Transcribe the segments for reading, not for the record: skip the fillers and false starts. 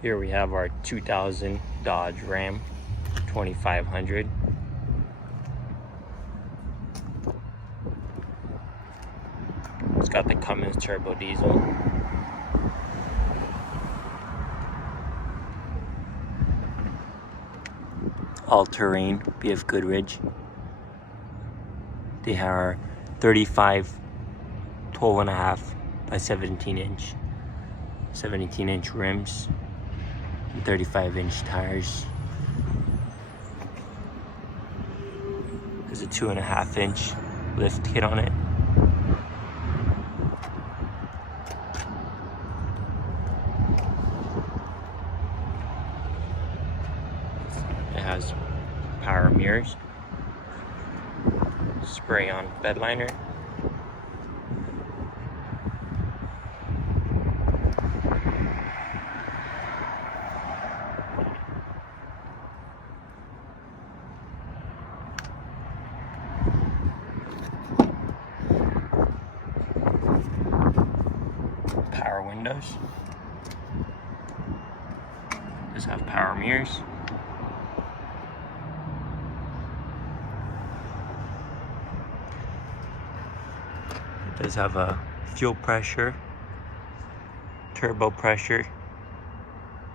Here we have our 2000 Dodge Ram 2500. It's got the Cummins turbo diesel. All-terrain BF Goodrich. They are 35 12.5 by 17-inch 17-inch rims and 35-inch tires. There's a 2.5-inch lift kit on it. It has power mirrors, spray on bed liner, power windows. Does have power mirrors. It does have a fuel pressure, turbo pressure,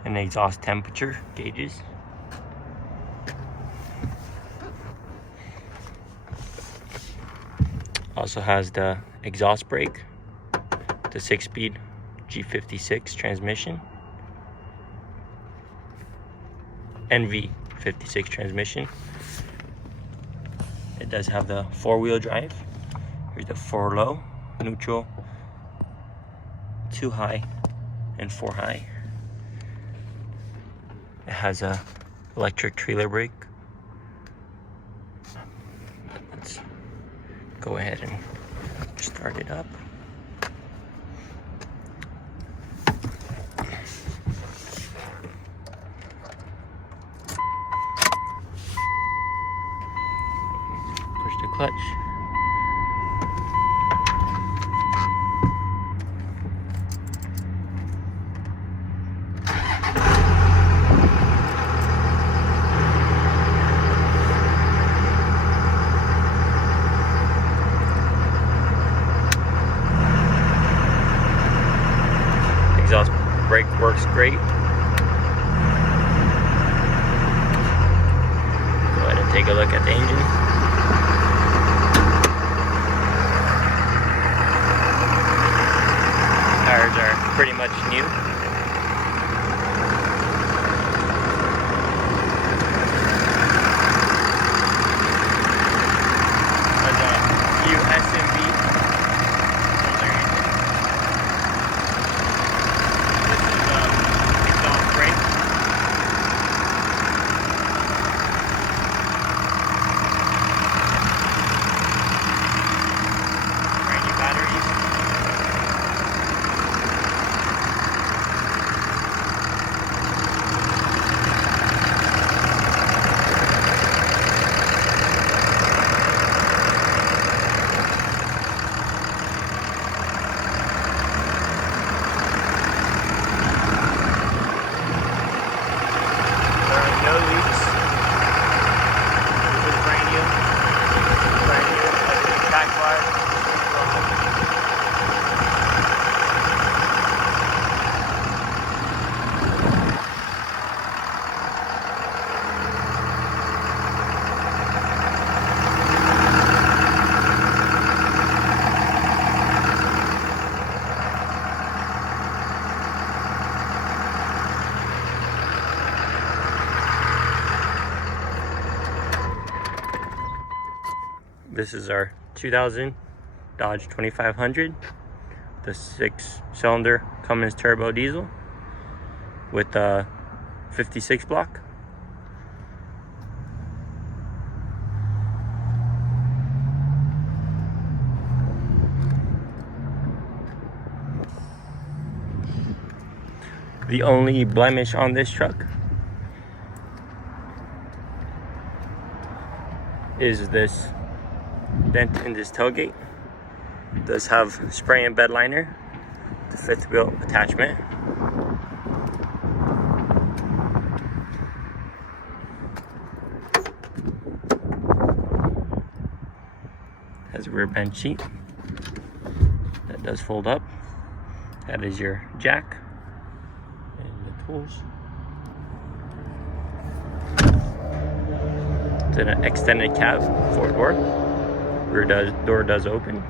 and exhaust temperature gauges. Also has the exhaust brake, the 6-speed G56 transmission, NV56 transmission. It does have the 4-wheel drive. Here's the 4 low, neutral, 2 high, and 4 high. It has a electric trailer brake. Let's go ahead and start it up. Push the clutch. Exhaust brake works great. Go ahead and take a look at the engine. Tires are pretty much new. There's a few SMB. This is our 2000 Dodge 2500, the 6-cylinder Cummins turbo diesel with a 56 block. The only blemish on this truck is this dent in this tailgate. It does have spray and bed liner, the 5th wheel attachment. Has a rear bench seat that does fold up. That is your jack and the tools. It's an extended cab, 4-door. Rear door does open.